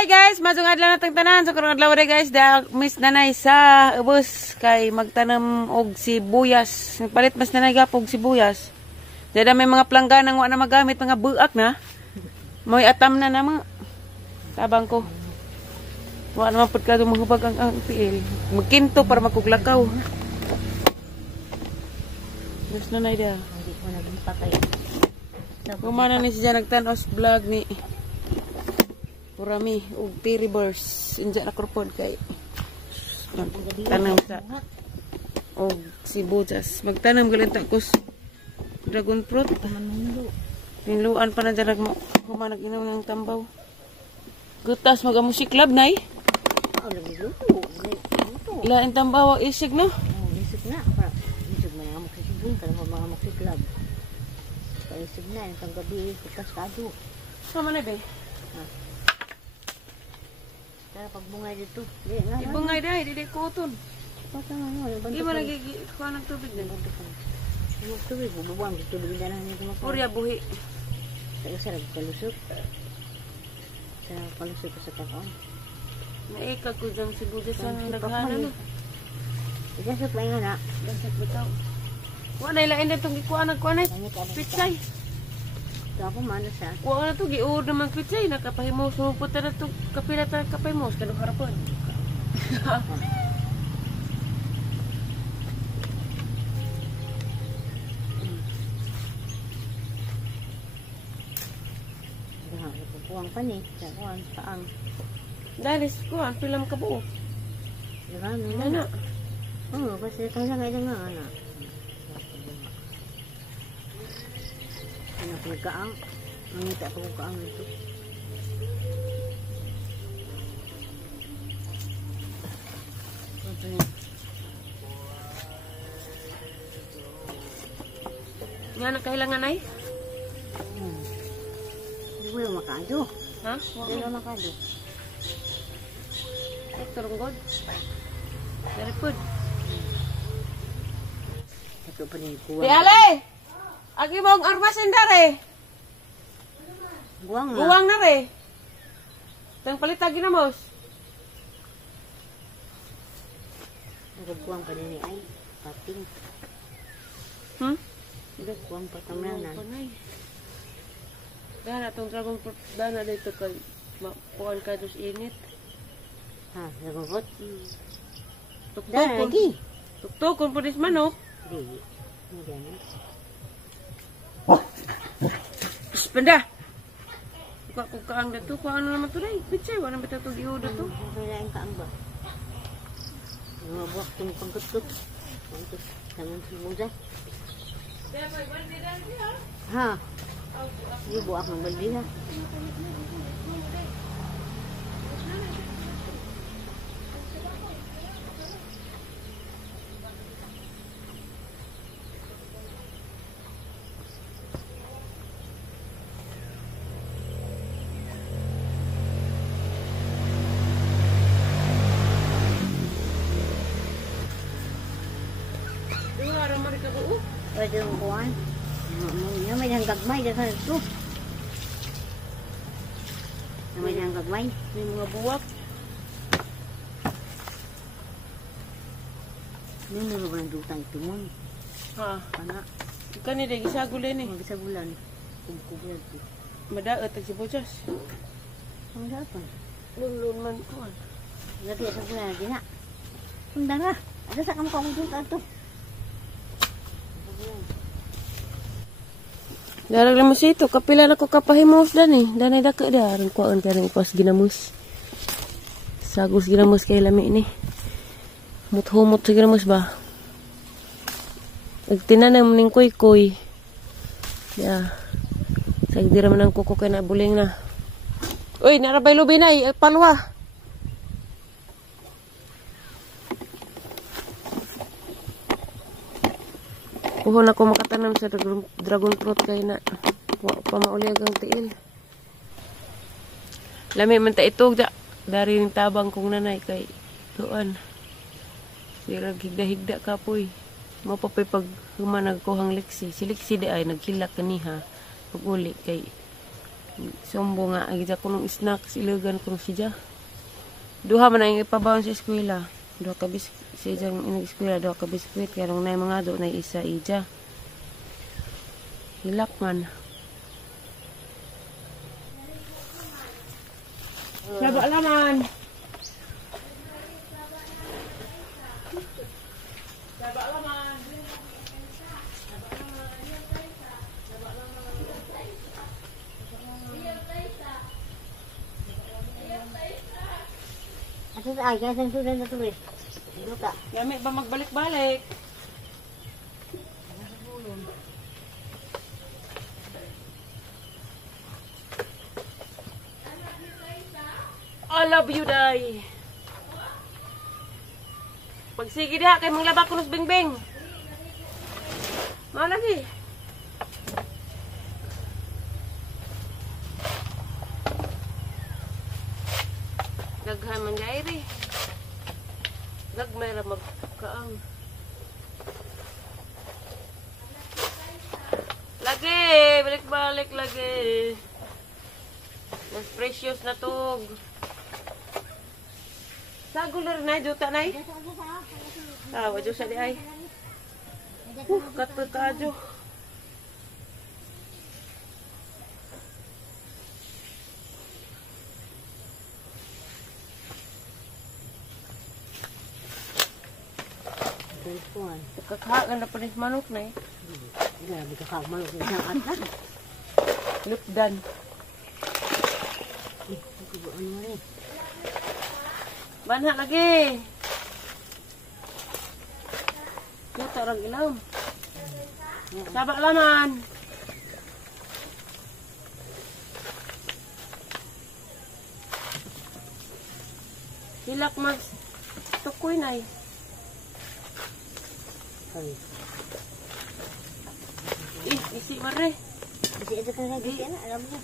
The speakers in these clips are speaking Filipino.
Hi guys, masong adlaw natang tanan. So karong adlaw guys, da miss nanay sa ubos kay magtanam og sibuyas. Palit mas nanay gapog sibuyas. Dada may mga plangganang wa na magamit, mga buak na. Moy atam na nama. Tabang ko. Wa na mapud ka mahubag ang PL. Magkinto para makuglakaw. Miss nanay da. Hindi ko naging patay. Kumana ni siya nagtanos vlog ni Purami og T-reverse inja na kurpod kay tanam sa og sibuyas. Magtanam galinta kus dragon fruit. Pinluan pa na dyan kumanag inaw ng tambaw. Gutas magamusik club nay. Lain tambaw isig no? Isig na. Isig mo nga magsisibun ka na mga maksiklab. Isig na, yung gabi, kutas kado. Sama na be? Kaya pagbungay dito. Ibungay dahi, di kuton. Basta ano, Di mo nagikuha ng tubig din. Yung tubig, bubuang dito, bigyan na nito mo. Purya buhi. Kaya sa nagpalusok. Sa palusok sa kakon. Naikag ko dyan sibuyas sa naghana no. Igasap lang nga na. Gasat bitaw. Wa na ilain na itong ikuha ng kuha na. Pitsay. Ito ako mana sa. Kuha na ito, giuod naman pitsay. Nakapahimos, sumupunta na ito. Kapilata kapahimos, kanong harapon. Kuwang pa ni. Kuwang paang. Dalis, kuha, pilam ka buo. Marami Ano na. na? Oo, kasi kaya nga nga ana. Anak nagkaang. Nangita ako kung kaang ito. Nga nakailangan ay? Hindi mo yung makado. Ha? Hindi mo makado. Ay, turunggod. Very good. Ito pa rin kuwang. Di alay! Agi mong armasin da re. Kuwang nga. Guwang na re. Tang palit lagi na mos. Nagkuwang pa rin ay. Pating. Nagkuwang pa tamlanan. Dana itong dragon fruit. Dana dito kay kuwan ka dos init. Ha, nagkuwot. Tuktok Dana kung lagi. tuktok kung punis manok. Hindi. Hindi gano'n. Panda. Kung kaang dito, kung ano naman ito na eh. Pitsay, wala naman ito giho dito. Kaya yung kaang ba? Yung mabuak itong pangkutot. Pangkutot. Tangan sa muda. Ha? Yung buak ng baldi ha. Pwede yung kuhan. Yung may hanggagmay. Dito ito. Yung may hanggagmay. May mga buwak. Yung mga ba ng dutang ito mo. Ha? Pana. Kanina, gisagulin eh. Mag-isa bulan. Kumkubulan ito. Madaot ang sibuyas. Ang dapat. Lulun man ko. Gabi sa bulan natin na. Sunda nga. Ada sa kamukha kong dutang ito. Darag lang mo siya ito. Kapila na ko kapahimos dan eh. Danay daka da. Ring kuhaan ka rin ikuas ginamos. Sagos ginamos kay lami ni. Mut-humot sa ginamos ba? Nagtinanam ning koy-koy. Ya. Sagdira man ang kuko kay na buling na. Uy, narabay lubi na eh. Palwa. Puhon ako makatanam sa dragon fruit kay na pamauliag ang tiil. Lami man ta ito dari ng tabang kong nanay kay tuan. Sira higda-higda kapoy. Mapapay pag humanag ko hang liksi. Si liksi di ay naghilak kaniha. Pag uli kay Sumbo nga, agad ko ng snacks, ilugan ko siya. Duha man ang ipabawan sa eskwela. Duha ka biskuit, siya yung eskwela, duha ka biskuit. Kaya nung na mga do, na isa ija. Hilak man. Saba laman. Saba laman. Asa sa ay, kaya sudan na tuloy. Duka. Gamit ba magbalik-balik? I love you, Day. Pagsige diha kay mong laba kunos bingbing. Mao lagi. Daghan man gairi. Gagmay ra magkaang. Lagi, balik-balik lagi. Mas precious na tog. Sagular na, juta na eh. Ah, wajud sa di ay. Kato kadyo. Telefon. Kakahagan na pa rin manok na eh. Grabe ka kamalok na isang atas. Lupdan. Ano mo rin? Banha lagi. Juta orang ilam. Sabak laman. Hilak mas tukoy na eh. Sorry. Isi mare. Kasi ito ka lagi yan, alam mo.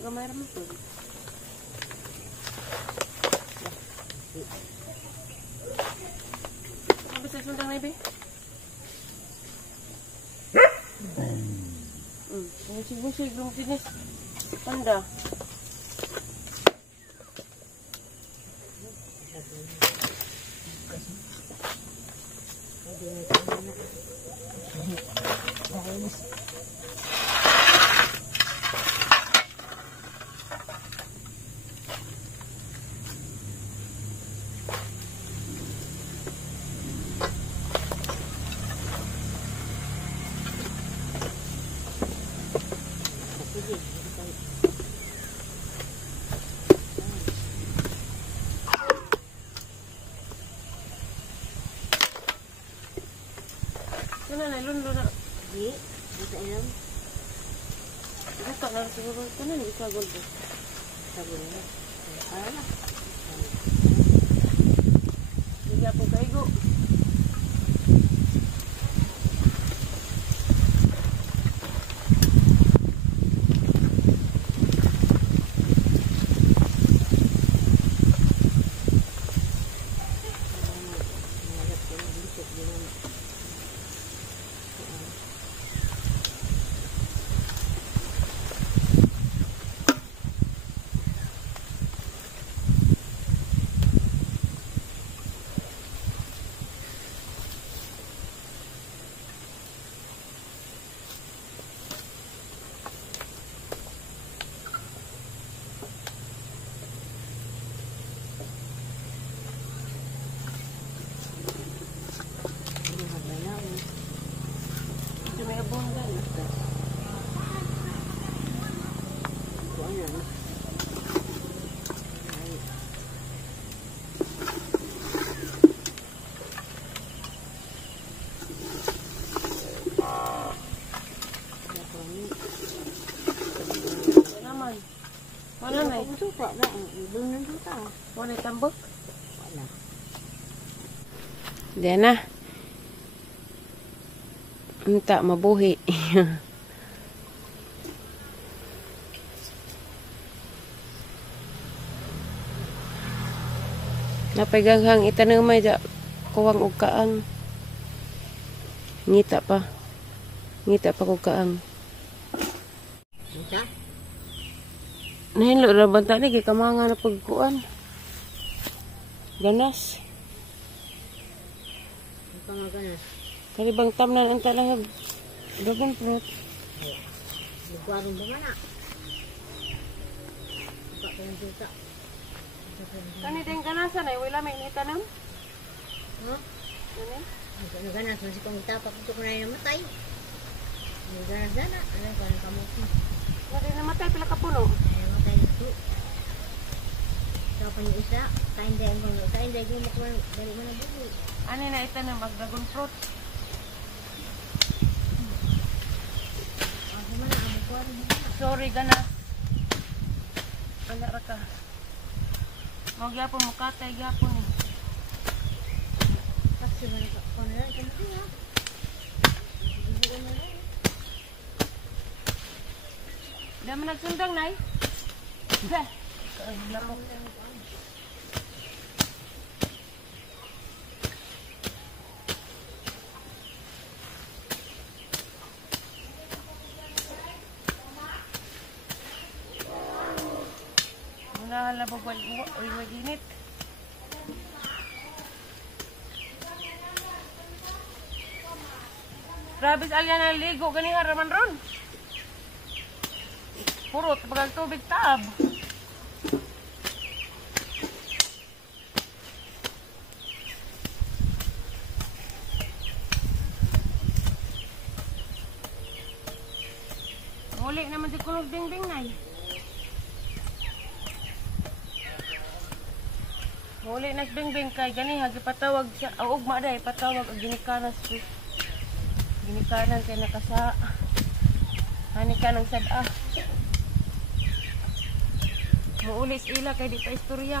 Gamay raman po. Apa sa sundang na ibe? Busig-busig belum finish. Panda. Kana na lundo na. Di, di sa ilam. Ito na siguro kana ni isa goldo. Sabon na. Para na. Diga po kaigo. Mana na? Suka na. Doon na suka. Mana tambok? Wala. Diyan na. Minta mabuhi. Napegaghang itanumay ja kuwang og kaang. Ngita pa. Ngita pa kog kaang. Isa? Nahinlo ra banta ni kay kamanga na pagkuan. Ganas. Ang pangaganas. Kani bang tamnan ang talang dragon fruit. Nagwarong ba man na? Baka ko yung duta. Kani din ganasan ay wala may ni tanam. Ha? Kani? Naganas. Masih kong itapak ito ko na yung namatay. Naganas na na. Ano ka ng kamuti? Nari namatay pila ka puno. Ay, namatay ito. Ito pa yung isa. Kain dahil ko. Kain dahil ko makuha. Dali mo na bubo. Ani na itanam mag dragon fruit. Ako man na. Amo ko rin mo na. Sorry ganas. Ana ra ka. Mo gyapon mo katay gyapon ni. Kasi man ako. Kung na lang. Kamuti ha. Hindi ko na lang. Dami nagsundang nay. Ba. Lamok. Muna halabog wal init. Grabe sa alyan na ligo gani haraman ron. Puro tabagal tubig tab. Muli naman di kunog ding-ding nay. Muli nas bing-bing kay gani hagi patawag sa ugma day patawag og ginikanan street. Ginikanan kay nakasa. Hani ka ng sada. Muulis ila kay di pa istorya.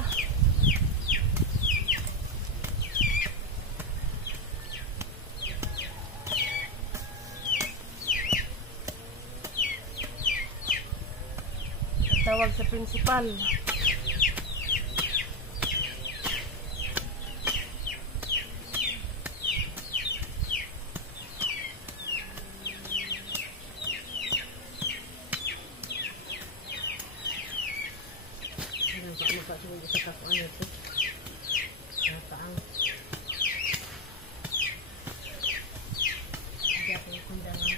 Tawag sa principal. Lupa siguro sa kakuan ito. Nakaang. Hindi ako kundangan.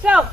So,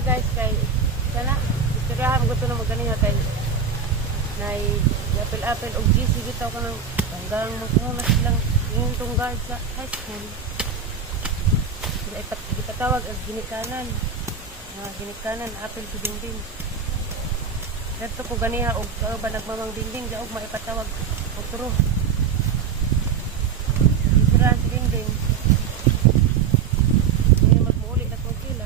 guys kay sana istoryahan ko to na magkaniha kay nay apel-apel og GC bitaw ka ng hanggang magkunas silang yung tunggal sa high school. Sila ipatawag ang ginikanan. Ginikanan, apel sa dingding. Dito ko ganiha og ba nagmamang dingding di og maipatawag og turo. Isira sa dingding. Hindi magmuli na kung sila.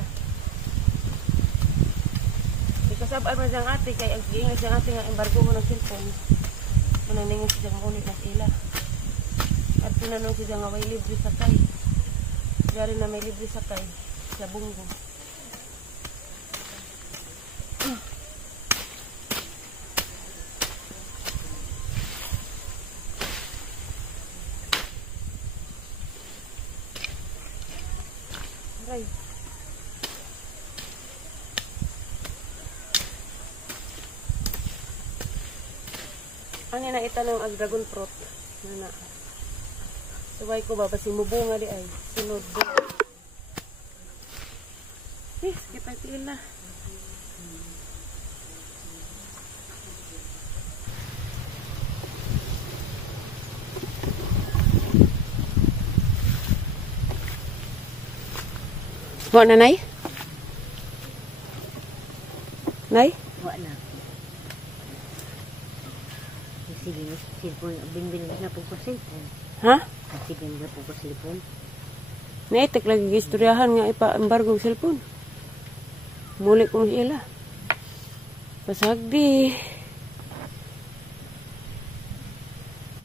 Kasabay man siyang ate kay ang giingay siyang ate nga embargo mo ng cellphone. Mananingin siya ng ulit ng ila. At pinanong siya nga way libre sa kay. Dari na may libre sakay sa Bungo. Aray. Ano na itanong ang dragon fruit? Na. Suway ko ba? Basi mubunga di ay. Sunod do. Kita tila. Wa na nay? Nay? Wala na. Sige, cellphone. Binbilin na po ko cellphone. Ha? Sige, na po ko cellphone. Naitik lagi istoryahan nga ipa-embargo cellphone. Muli ko ila. Pasagdi.